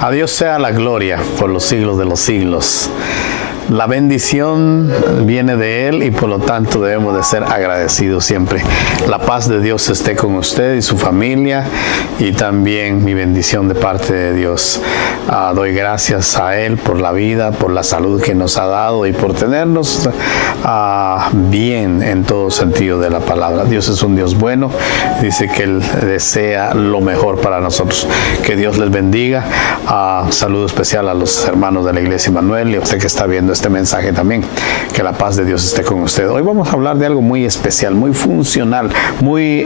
A Dios sea la gloria por los siglos de los siglos. La bendición viene de Él y por lo tanto debemos de ser agradecidos siempre. La paz de Dios esté con usted y su familia, y también mi bendición de parte de Dios. Doy gracias a Él por la vida, por la salud que nos ha dado y por tenernos bien en todo sentido de la palabra. Dios es un Dios bueno, dice que Él desea lo mejor para nosotros. Que Dios les bendiga. Saludo especial a los hermanos de la Iglesia Emmanuel y a usted que está viendo este mensaje también. Que la paz de Dios esté con usted. Hoy vamos a hablar de algo muy especial, muy funcional, muy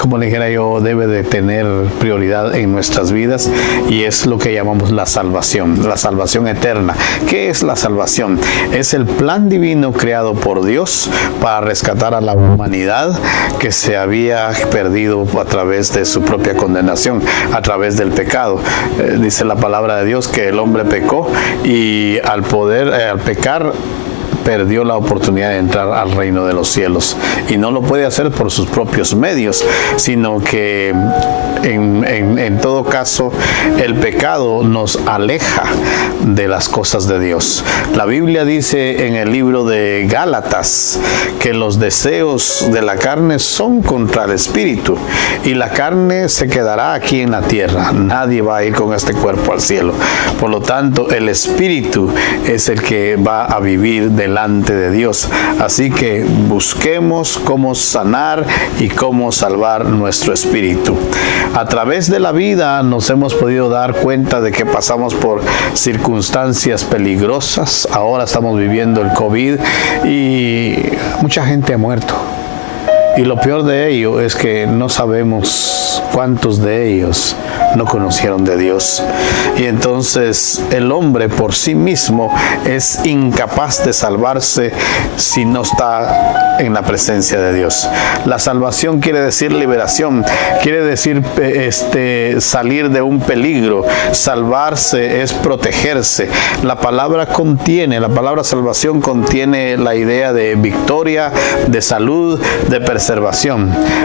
como le dijera yo, debe de tener prioridad en nuestras vidas, y es lo que llamamos la salvación eterna. ¿Qué es la salvación? Es el plan divino creado por Dios para rescatar a la humanidad que se había perdido a través de su propia condenación, a través del pecado. Dice la palabra de Dios que el hombre pecó, y al pecar perdió la oportunidad de entrar al reino de los cielos, y no lo puede hacer por sus propios medios, sino que en todo caso el pecado nos aleja de las cosas de Dios. La Biblia dice en el libro de Gálatas que los deseos de la carne son contra el espíritu, y la carne se quedará aquí en la tierra. Nadie va a ir con este cuerpo al cielo. Por lo tanto, el espíritu es el que va a vivir delante de Dios. Así que busquemos cómo sanar y cómo salvar nuestro espíritu. A través de la vida nos hemos podido dar cuenta de que pasamos por circunstancias peligrosas. Ahora estamos viviendo el COVID y mucha gente ha muerto. Y lo peor de ello es que no sabemos cuántos de ellos no conocieron de Dios. Y entonces el hombre por sí mismo es incapaz de salvarse si no está en la presencia de Dios. La salvación quiere decir liberación, quiere decir salir de un peligro. Salvarse es protegerse. La palabra salvación contiene la idea de victoria, de salud, de preservación.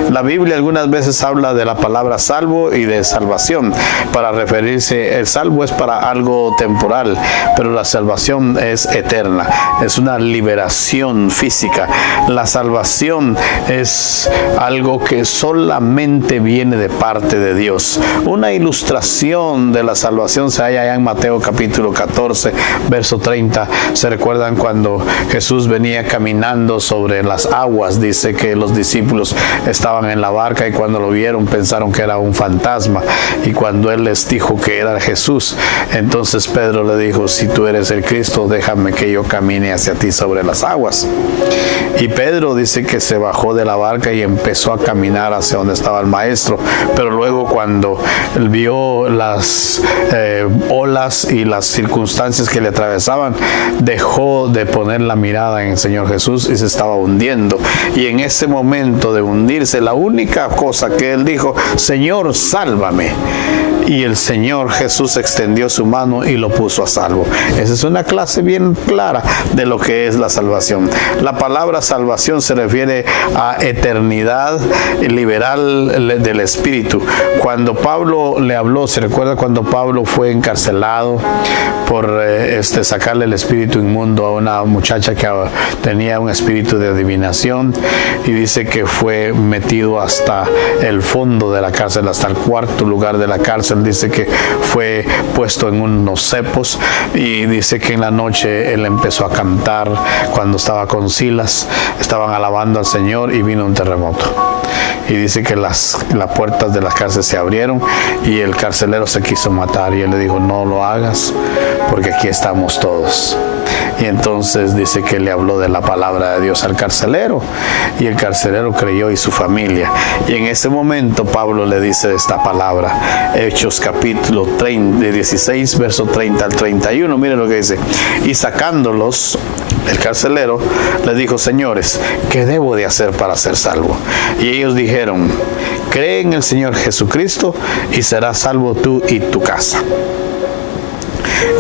La Biblia algunas veces habla de la palabra salvo y de salvación para referirse. El salvo es para algo temporal, pero la salvación es eterna, es una liberación física. La salvación es algo que solamente viene de parte de Dios. Una ilustración de la salvación se halla allá en Mateo capítulo 14, verso 30. ¿Se recuerdan cuando Jesús venía caminando sobre las aguas? Dice que los discípulos estaban en la barca, y cuando lo vieron pensaron que era un fantasma, y cuando Él les dijo que era Jesús, entonces Pedro le dijo: si tú eres el Cristo, déjame que yo camine hacia ti sobre las aguas. Y Pedro dice que se bajó de la barca y empezó a caminar hacia donde estaba el maestro, pero luego cuando él vio las olas y las circunstancias que le atravesaban, dejó de poner la mirada en el Señor Jesús y se estaba hundiendo. Y en ese momento de hundirse, la única cosa que él dijo: Señor, sálvame. Y el Señor Jesús extendió su mano y lo puso a salvo. Esa es una clase bien clara de lo que es la salvación. La palabra salvación se refiere a eternidad liberal del espíritu. Cuando Pablo le habló, ¿se recuerda cuando Pablo fue encarcelado por sacarle el espíritu inmundo a una muchacha que tenía un espíritu de adivinación? Y dice que fue metido hasta el fondo de la cárcel, hasta el cuarto lugar de la cárcel. Dice que fue puesto en unos cepos, y dice que en la noche él empezó a cantar cuando estaba con Silas. Estaban alabando al Señor y vino un terremoto. Y dice que las puertas de la cárcel se abrieron y el carcelero se quiso matar, y él le dijo: no lo hagas, porque aquí estamos todos. Y entonces dice que le habló de la palabra de Dios al carcelero, y el carcelero creyó, y su familia. Y en ese momento Pablo le dice esta palabra, Hechos capítulo 16, verso 30 al 31. Miren lo que dice: y sacándolos, el carcelero les dijo: señores, ¿qué debo de hacer para ser salvo? Y ellos dijeron: cree en el Señor Jesucristo y serás salvo tú y tu casa.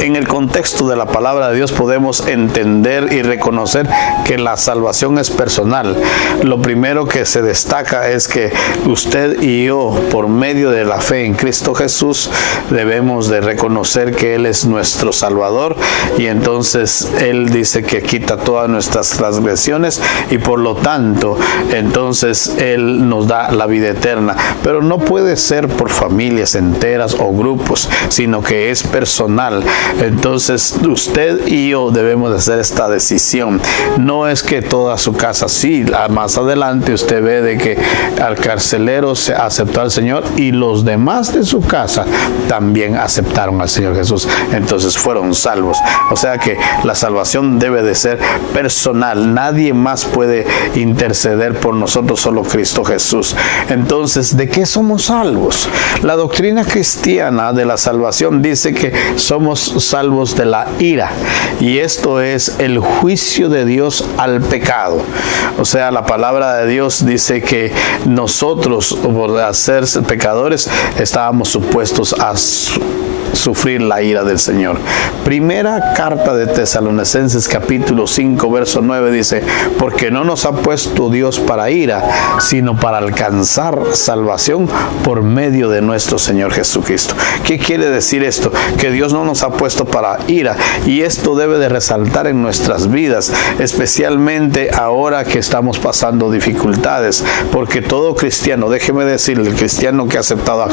En el contexto de la palabra de Dios podemos entender y reconocer que la salvación es personal. Lo primero que se destaca es que usted y yo, por medio de la fe en Cristo Jesús, debemos de reconocer que Él es nuestro Salvador, y entonces Él dice que quita todas nuestras transgresiones, y por lo tanto entonces Él nos da la vida eterna. Pero no puede ser por familias enteras o grupos, sino que es personal. Entonces usted y yo debemos de hacer esta decisión. No es que toda su casa, sí, más adelante usted ve de que al carcelero se aceptó al Señor y los demás de su casa también aceptaron al Señor Jesús, entonces fueron salvos. O sea que la salvación debe de ser personal. Nadie más puede interceder por nosotros, solo Cristo Jesús. Entonces, ¿de qué somos salvos? La doctrina cristiana de la salvación dice que somos salvos de la ira, y esto es el juicio de Dios al pecado. O sea, la palabra de Dios dice que nosotros, por hacer pecadores, estábamos supuestos a sufrir la ira del Señor. Primera carta de Tesalonicenses capítulo 5 verso 9 dice: porque no nos ha puesto Dios para ira, sino para alcanzar salvación por medio de nuestro Señor Jesucristo. ¿Qué quiere decir esto? Que Dios no nos ha puesto para ira, y esto debe de resaltar en nuestras vidas, especialmente ahora que estamos pasando dificultades, porque todo cristiano, déjeme decirle, el cristiano que ha aceptado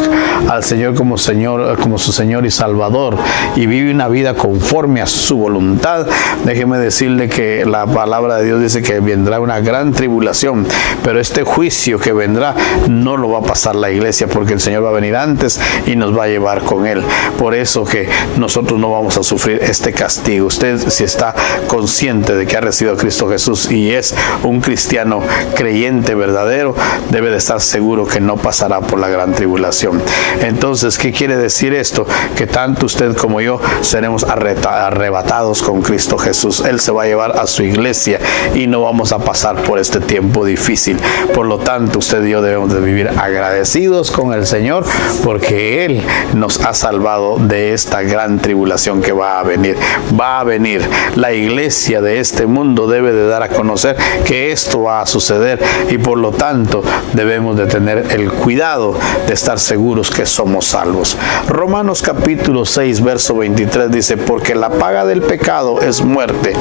al Señor como su Señor y Salvador, y vive una vida conforme a su voluntad, déjeme decirle que la palabra de Dios dice que vendrá una gran tribulación, pero este juicio que vendrá no lo va a pasar la iglesia, porque el Señor va a venir antes y nos va a llevar con Él. Por eso que nosotros no vamos a sufrir este castigo. Usted, si está consciente de que ha recibido a Cristo Jesús y es un cristiano creyente verdadero, debe de estar seguro que no pasará por la gran tribulación. Entonces, ¿qué quiere decir esto? Que tanto usted como yo seremos arrebatados con Cristo Jesús. Él se va a llevar a su iglesia y no vamos a pasar por este tiempo difícil. Por lo tanto, usted y yo debemos de vivir agradecidos con el Señor, porque Él nos ha salvado de esta gran tribulación que va a venir. Va a venir. La iglesia de este mundo debe de dar a conocer que esto va a suceder, y por lo tanto debemos de tener el cuidado de estar seguros que somos salvos. Romanos capítulo 6 verso 23 dice: porque la paga del pecado es muerte,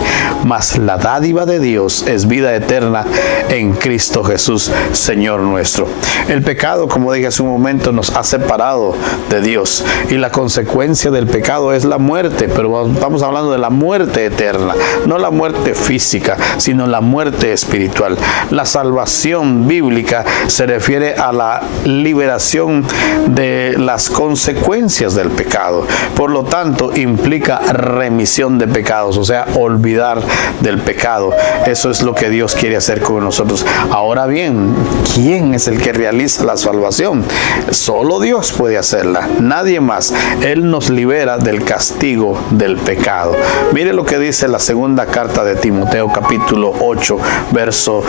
mas la dádiva de Dios es vida eterna en Cristo Jesús, Señor nuestro. El pecado, como dije hace un momento, nos ha separado de Dios, y la consecuencia del pecado es la muerte, pero estamos hablando de la muerte eterna, no la muerte física, sino la muerte espiritual. La salvación bíblica se refiere a la liberación de las consecuencias del pecado. Por lo tanto, implica remisión de pecados, o sea, olvidar del pecado. Eso es lo que Dios quiere hacer con nosotros. Ahora bien, ¿quién es el que realiza la salvación? Solo Dios puede hacerla, nadie más. Él nos libera del castigo del pecado. Mire lo que dice la segunda carta de Timoteo capítulo 1, verso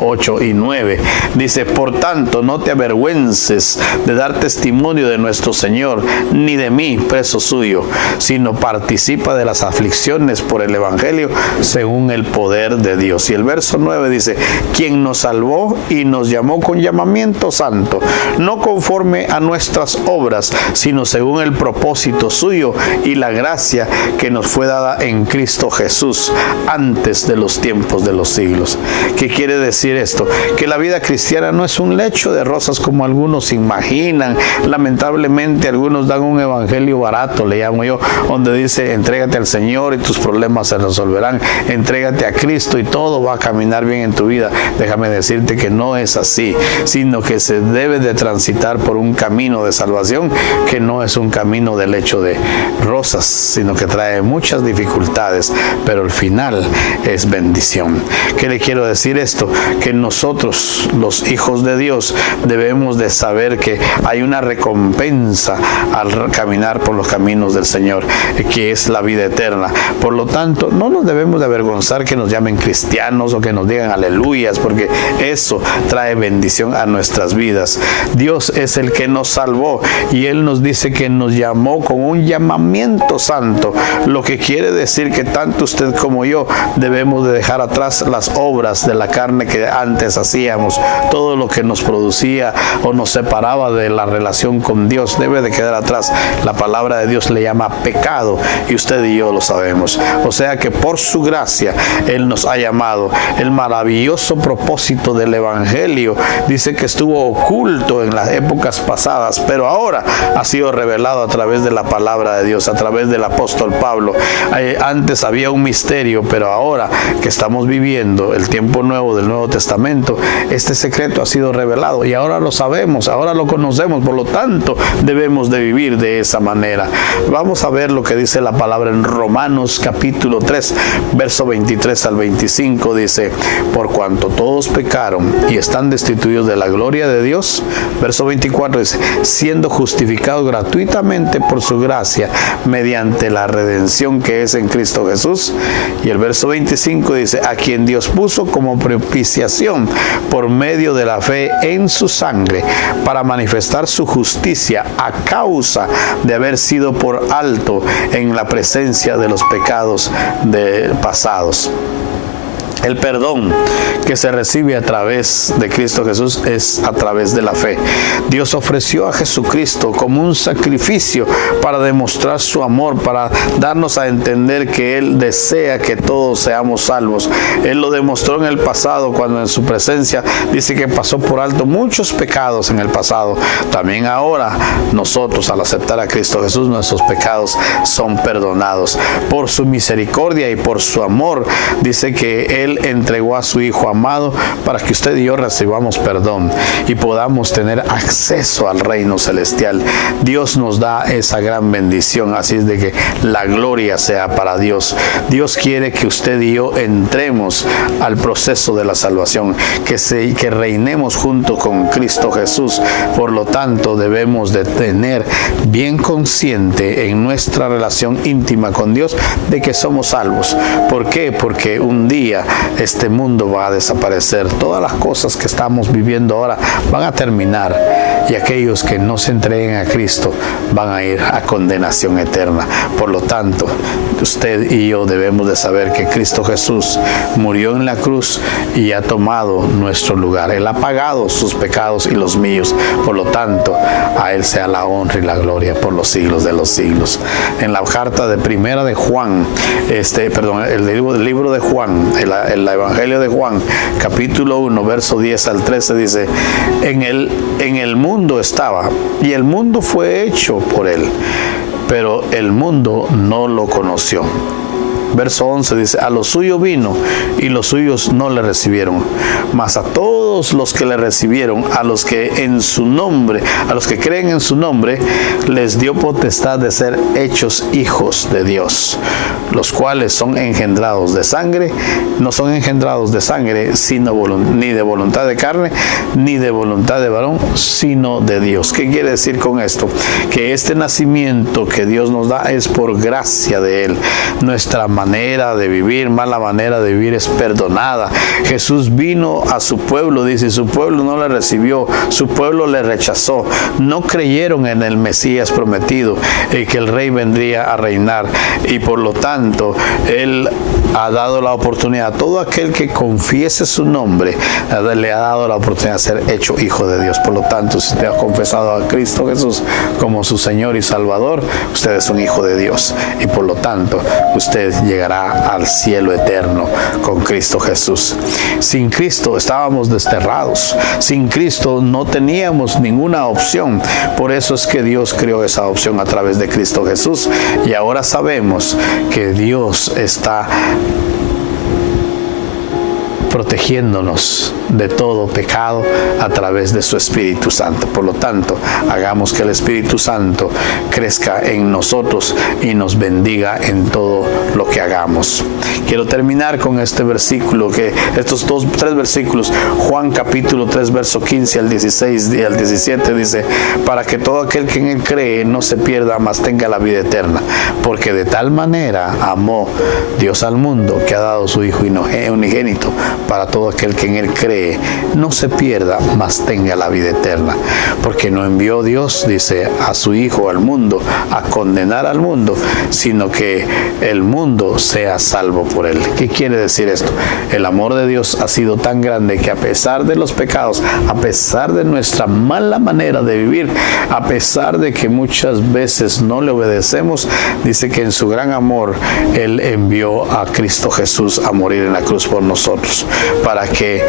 8 y 9. Dice: por tanto, no te avergüences de dar testimonio de nuestro Señor, ni de mí, preso suyo, sino participa de las aflicciones por el evangelio según el poder de Dios. Y el verso 9 dice: quien nos salvó y nos llamó con llamamiento santo, no conforme a nuestras obras, sino según el propósito suyo y la gracia que nos fue dada en Cristo Jesús antes de los tiempos de los siglos. ¿Qué quiere decir esto? Que la vida cristiana no es un lecho de rosas como algunos imaginan. Lamentablemente algunos dan un evangelio barato, le llamo yo, donde dice: entrégate al Señor y tus problemas se resolverán, entrégate a Cristo y todo va a caminar bien en tu vida. Déjame decirte que no es así, sino que se debe de transitar por un camino de salvación que no es un camino de lecho de rosas, sino que trae muchas dificultades, pero el final es bendición. ¿Qué le quiero decir esto? Que nosotros, los hijos de Dios, debemos de saber que hay una recompensa al caminar por los caminos del Señor, que es la vida eterna. Por lo tanto, no nos debemos de avergonzar que nos llamen cristianos o que nos digan aleluyas, porque eso trae bendición a nuestras vidas. Dios es el que nos salvó, y Él nos dice que nos llamó llamó con un llamamiento santo, lo que quiere decir que tanto usted como yo debemos de dejar atrás las obras de la carne que antes hacíamos. Todo lo que nos producía o nos separaba de la relación con Dios debe de quedar atrás. La palabra de Dios le llama pecado y usted y yo lo sabemos. O sea que por su gracia Él nos ha llamado. El maravilloso propósito del Evangelio dice que estuvo oculto en las épocas pasadas, pero ahora ha sido revelado a través de la palabra de Dios, a través del apóstol Pablo. Antes había un misterio, pero ahora que estamos viviendo el tiempo nuevo del Nuevo Testamento, este secreto ha sido revelado y ahora lo sabemos, ahora lo conocemos, por lo tanto debemos de vivir de esa manera. Vamos a ver lo que dice la palabra en Romanos capítulo 3, verso 23 al 25, dice: por cuanto todos pecaron y están destituidos de la gloria de Dios. Verso 24 dice: siendo justificados gratuitamente por su gracia mediante la redención que es en Cristo Jesús. Y el verso 25 dice: a quien Dios puso como propiciación por medio de la fe en su sangre, para manifestar su justicia a causa de haber sido por alto en la presencia de los pecados pasados. El perdón que se recibe a través de Cristo Jesús es a través de la fe. Dios ofreció a Jesucristo como un sacrificio para demostrar su amor, para darnos a entender que Él desea que todos seamos salvos. Él lo demostró en el pasado cuando en su presencia dice que pasó por alto muchos pecados en el pasado. También ahora nosotros, al aceptar a Cristo Jesús, nuestros pecados son perdonados. Por su misericordia y por su amor, dice que Él entregó a su Hijo amado para que usted y yo recibamos perdón y podamos tener acceso al reino celestial. Dios nos da esa gran bendición, así es de que la gloria sea para Dios. Dios quiere que usted y yo entremos al proceso de la salvación, que reinemos junto con Cristo Jesús. Por lo tanto, debemos de tener bien consciente en nuestra relación íntima con Dios de que somos salvos. ¿Por qué? Porque un día este mundo va a desaparecer. Todas las cosas que estamos viviendo ahora van a terminar y aquellos que no se entreguen a Cristo van a ir a condenación eterna. Por lo tanto, usted y yo debemos de saber que Cristo Jesús murió en la cruz y ha tomado nuestro lugar. Él ha pagado sus pecados y los míos. Por lo tanto, a Él sea la honra y la gloria por los siglos de los siglos. En la carta de primera de Juan, el libro de Juan, el Evangelio de Juan, capítulo 1, verso 10 al 13, dice: en el mundo estaba, y el mundo fue hecho por Él, pero el mundo no lo conoció. Verso 11 dice: a lo suyo vino y los suyos no le recibieron, mas a todos los que le recibieron, a los que creen en su nombre, les dio potestad de ser hechos hijos de Dios, los cuales son engendrados de sangre, no son engendrados de sangre, ni de voluntad de carne, ni de voluntad de varón, sino de Dios. ¿Qué quiere decir con esto? Que este nacimiento que Dios nos da es por gracia de Él. Nuestra manera de vivir, mala manera de vivir, es perdonada. Jesús vino a su pueblo, dice, y su pueblo no le recibió, su pueblo le rechazó. No creyeron en el Mesías prometido, que el Rey vendría a reinar, y por lo tanto Él ha dado la oportunidad a todo aquel que confiese su nombre, le ha dado la oportunidad de ser hecho hijo de Dios. Por lo tanto, si usted ha confesado a Cristo Jesús como su Señor y Salvador, usted es un hijo de Dios, y por lo tanto usted llegará al cielo eterno con Cristo Jesús. Sin Cristo estábamos desterrados, sin Cristo no teníamos ninguna opción. Por eso es que Dios creó esa opción a través de Cristo Jesús, y ahora sabemos que Dios está protegiéndonos de todo pecado a través de su Espíritu Santo. Por lo tanto, hagamos que el Espíritu Santo crezca en nosotros y nos bendiga en todo lo que hagamos. Quiero terminar con este versículo, tres versículos. Juan capítulo 3, verso 15 al 16 y al 17 dice: para que todo aquel que en Él cree no se pierda, mas tenga la vida eterna. Porque de tal manera amó Dios al mundo, que ha dado su Hijo unigénito, para todo aquel que en él cree no se pierda, mas tenga la vida eterna. Porque no envió Dios, dice, a su Hijo al mundo a condenar al mundo, sino que el mundo sea salvo por él. ¿Qué quiere decir esto? El amor de Dios ha sido tan grande que a pesar de los pecados, a pesar de nuestra mala manera de vivir, a pesar de que muchas veces no le obedecemos, dice que en su gran amor él envió a Cristo Jesús a morir en la cruz por nosotros, para que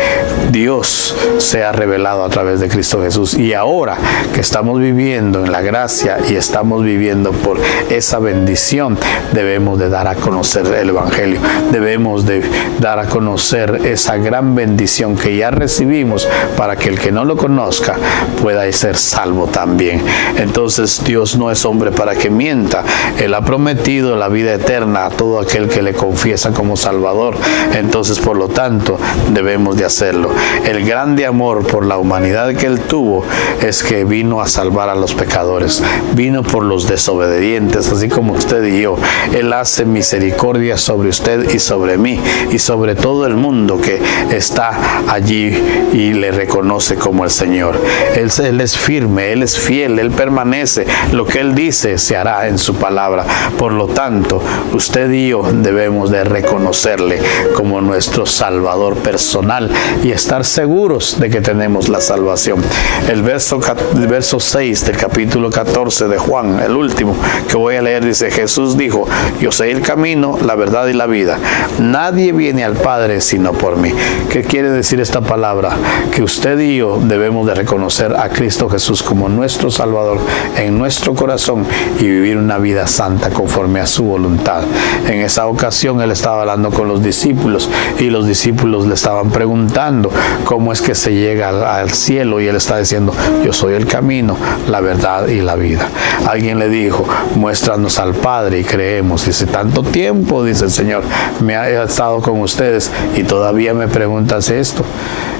Dios sea revelado a través de Cristo Jesús. Y ahora que estamos viviendo en la gracia y estamos viviendo por esa bendición, debemos de dar a conocer el Evangelio, debemos de dar a conocer esa gran bendición que ya recibimos, para que el que no lo conozca pueda ser salvo también. Entonces Dios no es hombre para que mienta. Él ha prometido la vida eterna a todo aquel que le confiesa como Salvador. Entonces, por lo tanto, debemos de hacerlo. El grande amor por la humanidad que él tuvo es que vino a salvar a los pecadores, vino por los desobedientes, así como usted y yo. Él hace misericordia sobre usted y sobre mí y sobre todo el mundo que está allí y le reconoce como el Señor. Él es firme, Él es fiel, Él permanece. Lo que Él dice se hará en su palabra. Por lo tanto, usted y yo debemos de reconocerle como nuestro Salvador personal y estar seguros de que tenemos la salvación. El verso 6 del capítulo 14 de Juan, el último que voy a leer, dice: Jesús dijo: yo soy el camino, la verdad y la vida. Nadie viene al Padre sino por mí. ¿Qué quiere decir esta palabra? Que usted y yo debemos de reconocer a Cristo Jesús como nuestro Salvador en nuestro corazón y vivir una vida santa conforme a su voluntad. En esa ocasión él estaba hablando con los discípulos y los discípulos le estaban preguntando cómo es que se llega al cielo, y él está diciendo: yo soy el camino, la verdad y la vida. Alguien le dijo: muéstranos al Padre y creemos. Dice: tanto tiempo, dice el Señor, me he estado con ustedes y todavía me preguntas esto.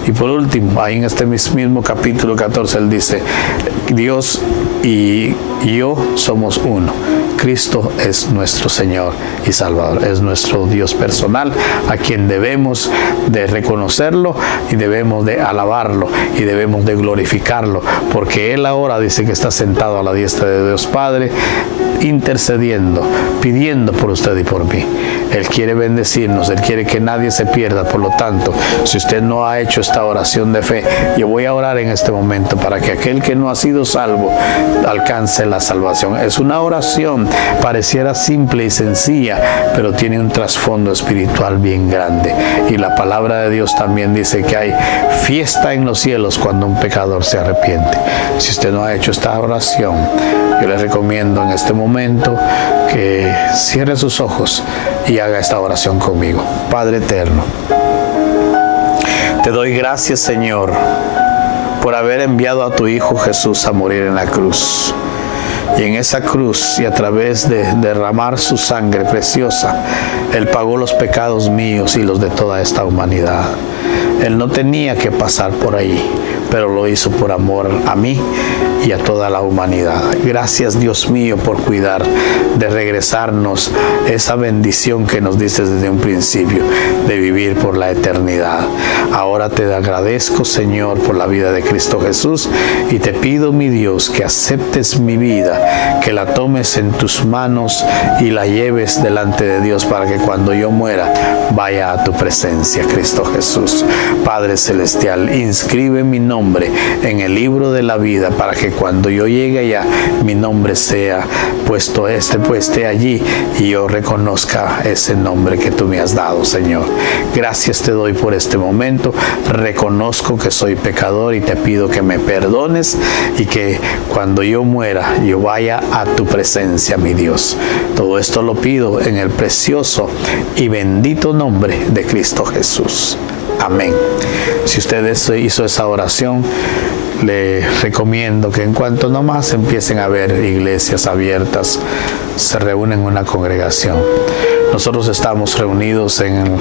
Y por último, ahí en este mismo capítulo 14, él dice: Dios y yo somos uno. Cristo es nuestro Señor y Salvador, es nuestro Dios personal, a quien debemos de reconocerlo y debemos de alabarlo y debemos de glorificarlo, porque Él ahora dice que está sentado a la diestra de Dios Padre, intercediendo, pidiendo por usted y por mí. Él quiere bendecirnos, Él quiere que nadie se pierda. Por lo tanto, si usted no ha hecho esta oración de fe, yo voy a orar en este momento para que aquel que no ha sido salvo alcance la salvación. Es una oración, pareciera simple y sencilla, pero tiene un trasfondo espiritual bien grande. Y la palabra de Dios también dice que hay fiesta en los cielos cuando un pecador se arrepiente. Si usted no ha hecho esta oración, yo le recomiendo en este momento que cierre sus ojos y haga esta oración conmigo. Padre eterno, te doy gracias, Señor, por haber enviado a tu Hijo Jesús a morir en la cruz. Y en esa cruz, y a través de derramar su sangre preciosa, Él pagó los pecados míos y los de toda esta humanidad. Él no tenía que pasar por ahí, pero lo hizo por amor a mí y a toda la humanidad. Gracias, Dios mío, por cuidar de regresarnos esa bendición que nos diste desde un principio, de vivir por la eternidad. Ahora te agradezco, Señor, por la vida de Cristo Jesús, y te pido, mi Dios, que aceptes mi vida, que la tomes en tus manos y la lleves delante de Dios, para que cuando yo muera vaya a tu presencia, Cristo Jesús. Padre celestial, inscribe mi nombre en el libro de la vida, para que cuando yo llegue allá, mi nombre sea puesto, esté allí, y yo reconozca ese nombre que tú me has dado, Señor. Gracias te doy por este momento. Reconozco que soy pecador y te pido que me perdones, y que cuando yo muera, yo vaya a tu presencia, mi Dios. Todo esto lo pido en el precioso y bendito nombre de Cristo Jesús. Amén. Si usted hizo esa oración, le recomiendo que en cuanto nomás empiecen a ver iglesias abiertas, se reúnen en una congregación. Nosotros estamos reunidos en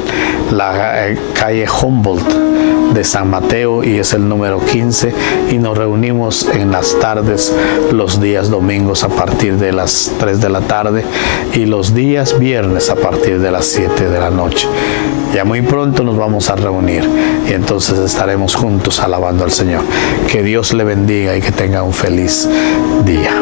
la calle Humboldt de San Mateo y es el número 15, y nos reunimos en las tardes los días domingos a partir de las 3 de la tarde y los días viernes a partir de las 7 de la noche. Ya muy pronto nos vamos a reunir y entonces estaremos juntos alabando al Señor. Que Dios le bendiga y que tenga un feliz día.